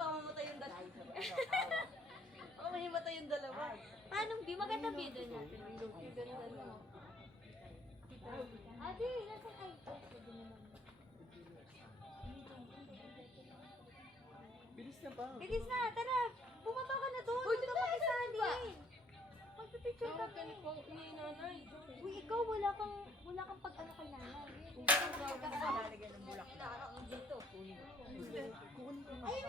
baka mamatay yung dalawa. Baka may matay yung dalawa. Paano? Di maganda video natin. Yung ganda mo. Ate, nasa kayo? Bilis na ba? Bilis na, tara. Bumaba ka na doon. Uy, Huwag ka tara, makisali. ba? Magpipicture Tawag kami. ka ni nanay. Uy, ikaw wala kang pag-ano kay nanay. Lalagyan ng bulak. Dito. Ayun,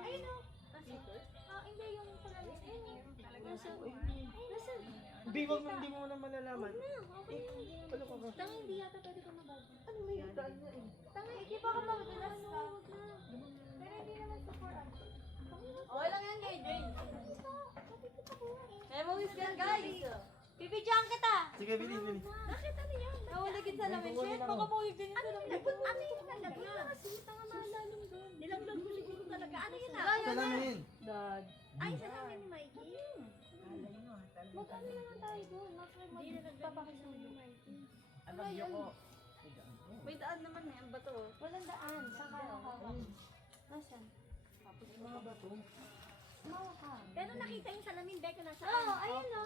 ayun o. Hindi yung salamin. Ayun. Nasaan? Nasaan? Hindi mo na malalaman. Okay. Ano ka ba? Tanga, hindi yata pwede ka mabago. Ano may daan na eh? Tanga, hindi pa ka mabalas ka. Pero hindi naman sa forum. Okay lang yan kay Jane. Nakikita ko nga eh. Memories yan guys. Bibidyoan kita. Sige, bilis. Bakit ano yan? Nawalagin sa lamin. Shit, baka mawig din yung salamin. Ano yung nalagyan? Tanga malalim doon. Nilaglag mo siguro talaga. Ano yun ah? Salamin. Dad. Ay, sa namin ni Mikey. Mag-ano naman tayo doon? Magpapakisama ni Mikey. Alam niyo ko. May daan naman eh. Ang bato. Walang daan. Saan ka nakakawak? Nasaan? Mga bato. Mawa ka. Pero nakita yung salamin, Becca, nasa Oo, ayun o.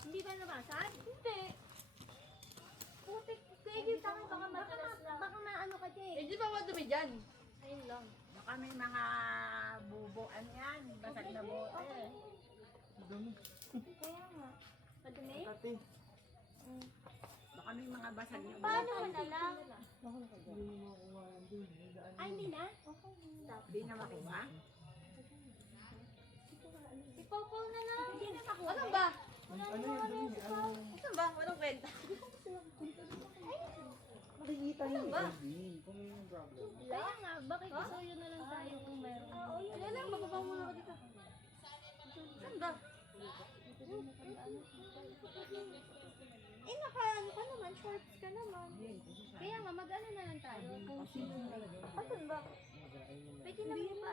Hindi ba nabasag? Hindi. Putik. Kaya yung tanga baka madalas lang. Baka maano ka dyan. Eh, di ba madumi dyan? Ayun lang. Baka may mga bubuan yan. Basag na bote. Dumi. Kaya nga. Madumi? Ate. Baka may mga basag na Paano bote. mo na lang? Hindi mo makuha yan dun. May daan Ay, hindi na? Okay. Hindi na makuha? Si Popo na lang. Hindi na makuha. Ano ba? Ano yung dumi? Ano? Ano ba? Walang kwenta. Makikita niyo ba? kung may problem. Kaya nga, bakit isuyo na lang tayo kung meron? Wala lang, bababa muna ako dito. Saan ba? Eh, naka-ano ka naman, shorts ka naman. Kaya nga, mag-ano na lang tayo. Kung sino na lang. Asan ba? Pwede na rin pa.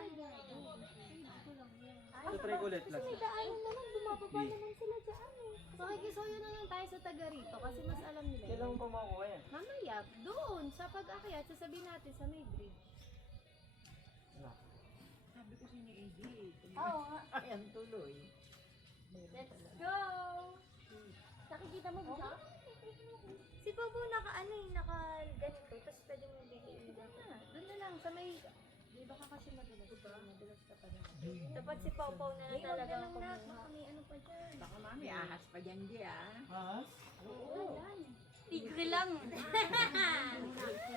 So, try ko ulit. Kasi may daanan naman, bumababa naman sila dyan eh. Makikisuyo na lang tayo sa taga rito kasi mas alam nila yun. Kailangan pa makuha yan. Mamaya, doon, sa pag-akyat, sasabihin natin sa may bridge. Sabi ko sa inyo, AD. Oo nga. Ayan, tuloy. Let's go! Nakikita mo ba? Si Popo naka-ano eh, naka-ganito, tapos pwede mo bigyan. Doon na lang, sa may... Di ba ka kasi madalas ka? Madalas ka pa naman. Dapat si Popo na lang talaga ang na, kumuha. baka may ano pa dyan. Baka mami, ahas pa dyan di ah. Ha? Oo. Tigre lang.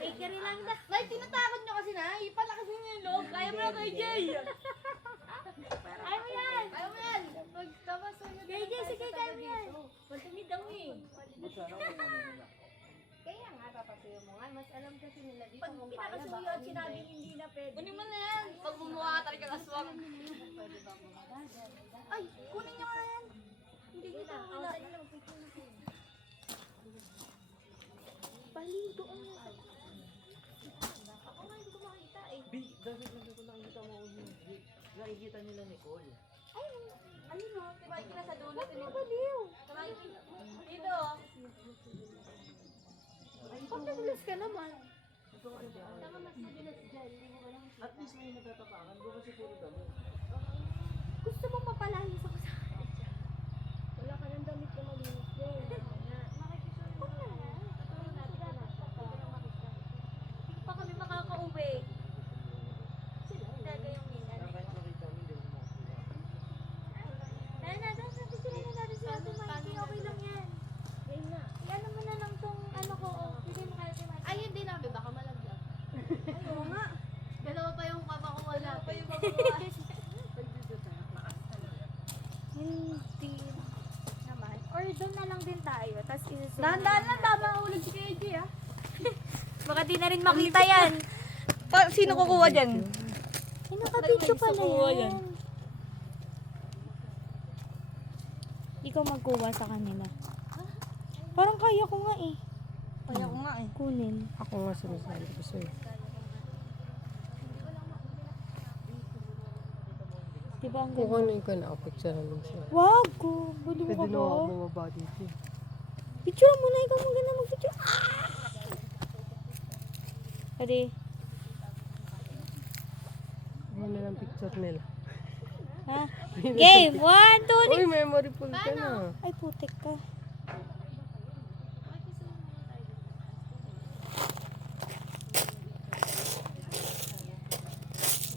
Bakery lang na. Nay, tinatakot nyo kasi na. Ipalakas nyo yung loob. Kaya mo na kay Jay. Ayaw mo yan! Ayaw mo yan. Magkabasuyo Kay Jay, sige, kaya mo yan. Madumi daw eh. Sana ko nila. Kaya nga, papasuyo mo nga. Mas alam kasi nila dito Pag kung kaya pinakasuyo baka at sinabing hindi na pwede. Kunin mo na yan. Pag bumuha ka talaga aswang. pwede ba bumaba. Ay, kunin nyo nga yan. Hindi Sige kita lang, wala. ako na magpicture na kayo. Paligo ang Ako nga hindi ko makita eh. Dapat lang ko nakikita mo yung nakikita nila Nicole. Ayun no. Diba ikila sa dulo. baliw. Dito. Pag nagulas ka naman. Tama mas mabilis dyan. Hindi mo alam. At least may natatapakan. Doon kasi puro damo. Gusto mo mapalahis ako sa Wala ka ng damit na malinis dyan. Huwag na nga. Tutulong natin ka na. Pwede lang makita. Hindi pa kami makakauwi. Talaga yung minsan. Kahit makita mo, hindi mo makuha. Tara na, tara na. Picture na natin si Ate Mikey. Okay lang yan. Ngayon na. Iyan mo na lang tong ano ko. Bigay mo kay Ate Mikey. Ayun din namin, baka malaglag. Oo nga. Dalawa pa yung papakuha natin. Pa yung babawa. Hindi naman. Or doon na lang din tayo. Tapos isusunod. Dahan-dahan lang. Tama ang ulag si KJ ah. Baka di na rin makita yan. Sino kukuha dyan? Ay, nakapicture pala kukuha yan. yan. Ikaw magkuha sa kanila. Parang kaya ko nga eh. Kaya ko nga eh. Kunin. Ako nga sinasabi ko sa'yo. Diba ang Kung ganda? ano yung ka-picture namin siya. Wag ko. Baliw ka Pwede na ba? ako bumaba dito. Picture mo na. Ikaw maganda mag-picture. Ah! Pwede. Ano lang picture nila. Ha? Game! 1, 2, Uy, memory full ka na. Ay, putik ka.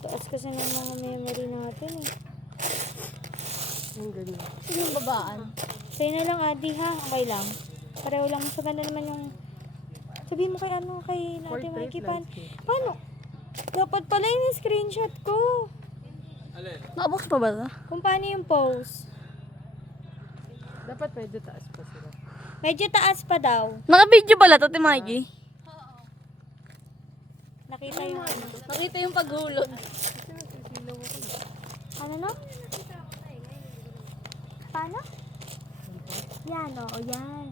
Taas kasi ng mga memory natin eh. Ang ganyan. Sino yung babaan? Sa'yo na lang, Adi, ha? Okay lang. Pareho lang. Mas maganda naman yung... Sabihin mo kay kay natin, Portrait Mikey, landscape. paano? Dapat pala yung screenshot ko. Nakabox pa ba ito? Kung paano yung pose. Dapat medyo taas pa sila. Medyo taas pa daw. Naka-video pala to, Mikey. Nakita yung ano. Nakita yung paghulog. Ano no? Paano? Yan, oo, yan.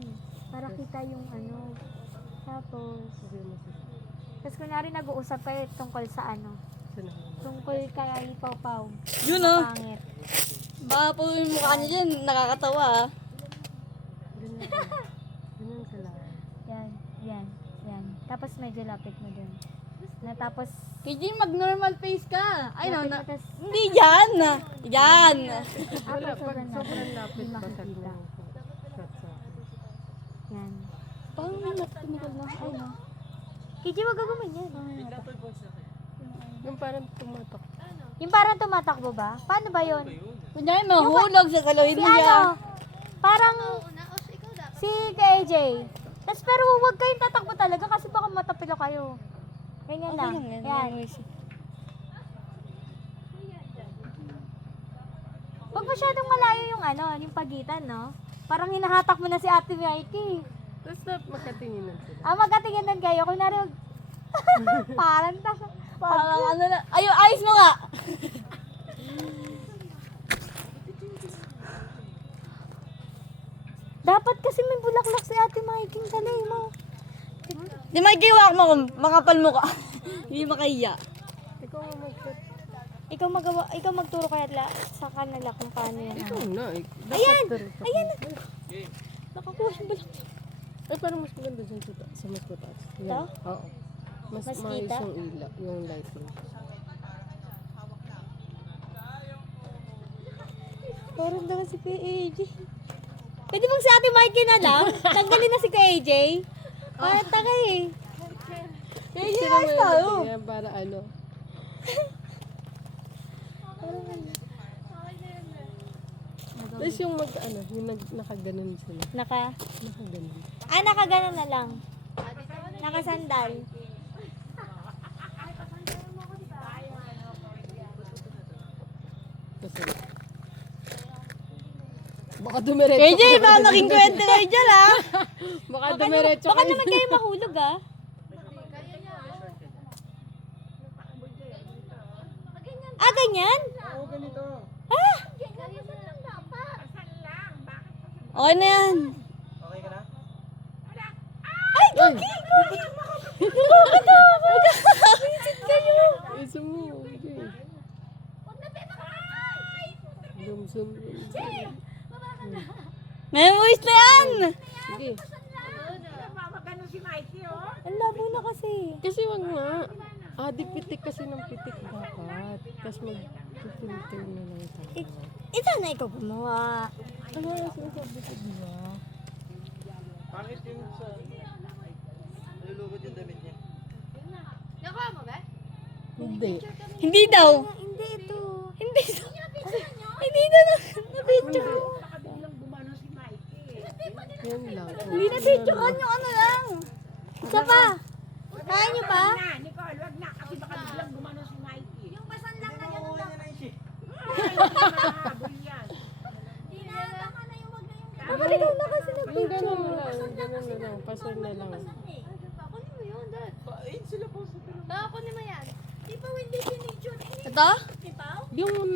Para kita yung ano. Tapos, tapos kunwari nag-uusap kayo tungkol sa ano. Tungkol kay Pau Pau. Yun oh. Pangit. Baka po yung mukha niya dyan, nakakatawa ah. Ganyan sila. Yan, yan, yan. Tapos medyo lapit mo dun. Na tapos, KJ, mag-normal face ka. Ay, no, lapit mo, tas, hindi yan. Yan. Wala, pag sobrang sobrang lapit, lapit hindi pa sa makikita. shot sa akin. Yan. Parang may tumikal na. Ay, no. KJ, wag ka gumanyan. Yung parang tumatak. Yung parang tumatakbo ba? Paano ba yun? Kunyari, mahulog sa kaluhin Si niya. ano? Parang si KJ. Tapos pero huwag kayong tatakbo talaga kasi baka matapila kayo. Ganyan lang. Yan. Huwag masyadong malayo yung ano, yung pagitan, no? Parang hinahatak mo na si Ate Mikey. Tapos dapat magkatinginan sila. Magkatinginan kayo. Kung nari, parang Parang ano na. Ayos mo nga. dapat kasi may bulaklak si Ate Mikey sa lay mo. Di Mikey, wak mo. Makapal mo ka. Hindi makahiya. Ikaw nga mag-shot. Ikaw magturo kaya sa kanila kung paano yan. Ikaw na. Ayan! Dapat Ayan! Nakakuha yung bulaklak. Ay, parang mas maganda dyan sa mas mataas. Ito? Yan. Oo. Mas Mas maayos kita? yung ilaw, yung lighting. Parang daw si Kuya AJ. Pwede bang si Ate Mikey na lang? Tanggalin na si Kuya AJ? Parang taga eh. Sila mo yung yan para ano. Tapos yung yung nakaganon sila. Nakaganon. Nakaganon na lang. Nakasandal. Kasi, baka dumiretso. KJ, baka naging kwento kayo dyan ah. Baka dumiretso Baka kayo. naman kayo mahulog ah. Ganyan? Oo, ganito. Okay na yan. Okay ka na? Isa mo. Okay. Zoom. Memories na yan. Sige. Ang labo na kasi. Kasi wag nga. Di pitik kasi ng pitik dapat. Tapos mag-filter na lang tayo. Ito na ikaw gumawa. Ano yung sinasabi ko, di ba? Pangit yung sa... Nalulugod yung damit niya. Hindi. Hindi daw. Hindi ito. Hindi daw. Hindi daw na-video. Yan lang. Hindi na-video ka yung ano lang. Isa pa. Kaya niyo pa? Nakaligaw na kasi na. Yung ganun na lang. Pasal na lang. Ayun sila po sa Ito? Yung